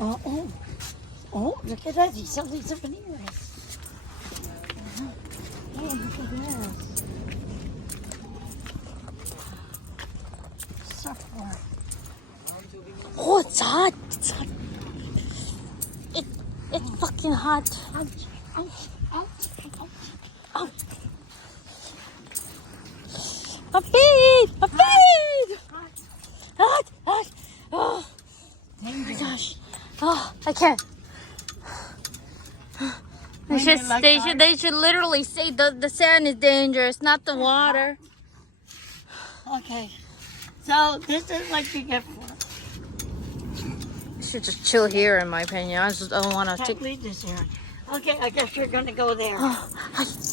Oh, look at that. He sells these souvenirs. Hey, look at this. Surfboard. Oh, it's hot. It's hot. It's fucking hot. Ouch, ouch, ouch, ouch. Oh. My feet! My feet! Hot, hot. Oh my gosh. Oh, I can't. They should literally say the sand is dangerous, not the water. Okay. So this is like you get for. You should just chill here, in my opinion. I don't want to Can't take. leave this here. Okay, I guess you're gonna go there. Oh,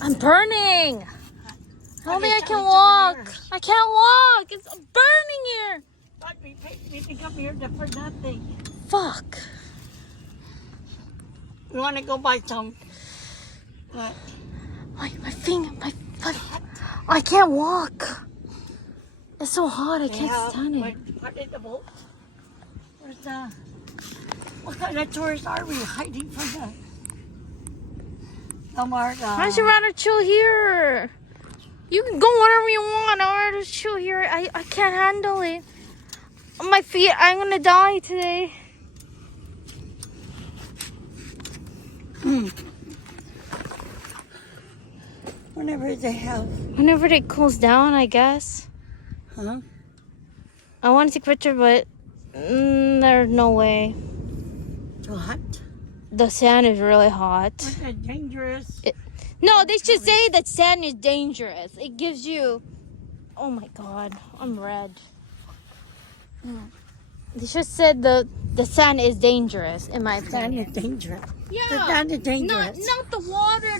I'm burning. I don't think I Okay, can so walk. souvenirs. I can't walk. It's burning here. But we can come here for nothing. Fuck. We want to go buy some. But My finger, my foot. I can't walk. It's so hot. I can't stand it. What is the boat? Where's the? What kind of tourists are we hiding from the Marta? I should rather chill here. You can go wherever you want. I'd rather chill here. I can't handle it. On my feet, I'm gonna die today. Whenever they have. Whenever it cools down, I guess. Huh? I want to take a picture, but there's no way. Too hot? The sand is really hot. What's that dangerous? No, they should say that sand is dangerous. It gives you... Oh my god, I'm red. They should say the sand is dangerous, in my Sand opinion. is dangerous. Yeah. The sand is dangerous. Not the water.